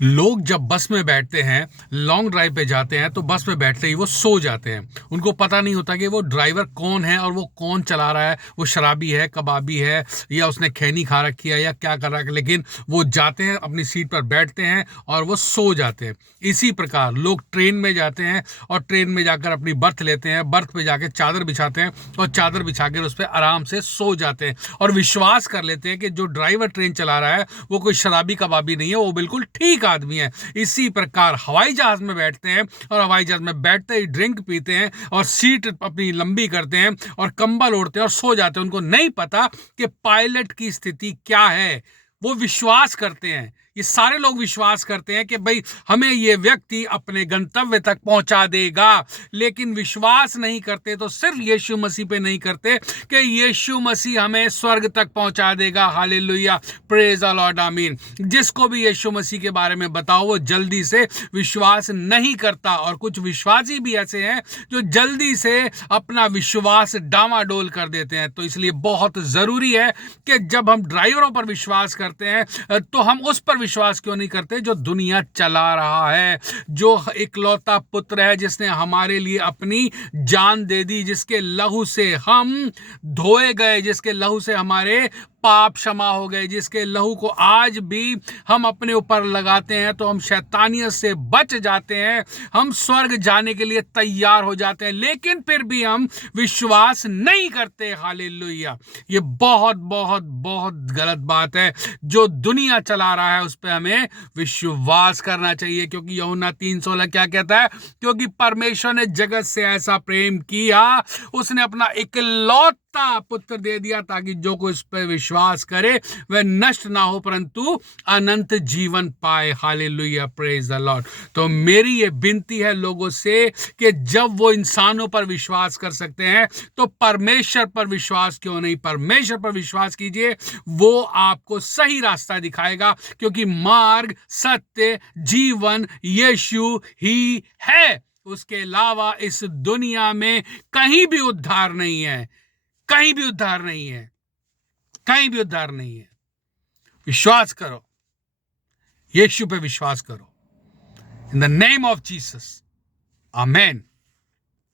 लोग जब बस में बैठते हैं, लॉन्ग ड्राइव पे जाते हैं, तो बस में बैठते ही वो सो जाते हैं। उनको पता नहीं होता कि वो ड्राइवर कौन है और वो कौन चला रहा है। वो शराबी है, कबाबी है, या उसने खैनी खा रखी है, या क्या कर रहा है, लेकिन वो जाते हैं, अपनी सीट पर बैठते हैं और वो सो जाते हैं। इसी प्रकार लोग ट्रेन में जाते हैं और ट्रेन में जाकर अपनी बर्थ लेते हैं, बर्थ पे जाकर चादर बिछाते हैं और चादर बिछा कर उस पर आराम से सो जाते हैं और विश्वास कर लेते हैं कि जो ड्राइवर ट्रेन चला रहा है वो कोई शराबी कबाबी नहीं है, वो बिल्कुल ठीक आदमी है। इसी प्रकार हवाई जहाज में बैठते हैं और हवाई जहाज में बैठते ही ड्रिंक पीते हैं और सीट अपनी लंबी करते हैं और कंबल ओढ़ते हैं और सो जाते हैं। उनको नहीं पता कि पायलट की स्थिति क्या है। वो विश्वास करते हैं, ये सारे लोग विश्वास करते हैं कि भाई हमें ये व्यक्ति अपने गंतव्य तक पहुंचा देगा, लेकिन विश्वास नहीं करते। तो सिर्फ यीशु मसीह पे नहीं करते कि यीशु मसीह हमें स्वर्ग तक पहुंचा देगा। हालेलुया, प्रेज द लॉर्ड, आमीन। जिसको भी यीशु मसीह के बारे में बताओ वो जल्दी से विश्वास नहीं करता। और कुछ विश्वासी भी ऐसे हैं जो जल्दी से अपना विश्वास डामाडोल कर देते हैं। तो इसलिए बहुत जरूरी है कि जब हम ड्राइवरों पर विश्वास करते हैं तो हम उस पर विश्वास क्यों नहीं करते जो दुनिया चला रहा है, जो इकलौता पुत्र है जिसने हमारे लिए अपनी जान दे दी, जिसके लहू से हम धोए गए, जिसके लहू से हमारे पाप क्षमा हो गए, जिसके लहू को आज भी हम अपने ऊपर लगाते हैं तो हम शैतानियत से बच जाते हैं, हम स्वर्ग जाने के लिए तैयार हो जाते हैं। लेकिन फिर भी हम विश्वास नहीं करते। हालेलुया, ये बहुत बहुत बहुत गलत बात है। जो दुनिया चला रहा है उस पर हमें विश्वास करना चाहिए, क्योंकि यूहन्ना 3:16 क्या कहता है? क्योंकि परमेश्वर ने जगत से ऐसा प्रेम किया, उसने अपना इकलौता पुत्र दे दिया, ताकि जो कोई इस पर विश्वास करे वह नष्ट ना हो परंतु अनंत जीवन पाए। Hallelujah, praise the Lord. तो मेरी ये विनती है लोगों से कि जब वो इंसानों पर विश्वास कर सकते हैं तो परमेश्वर पर विश्वास क्यों नहीं? परमेश्वर पर विश्वास कीजिए, वो आपको सही रास्ता दिखाएगा, क्योंकि मार्ग, सत्य, जीवन यीशु ही है। उसके अलावा इस दुनिया में कहीं भी उद्धार नहीं है, कहीं भी उद्धार नहीं है, कहीं भी उद्धार नहीं है। विश्वास करो, यीशु पे विश्वास करो। In the name of Jesus, amen.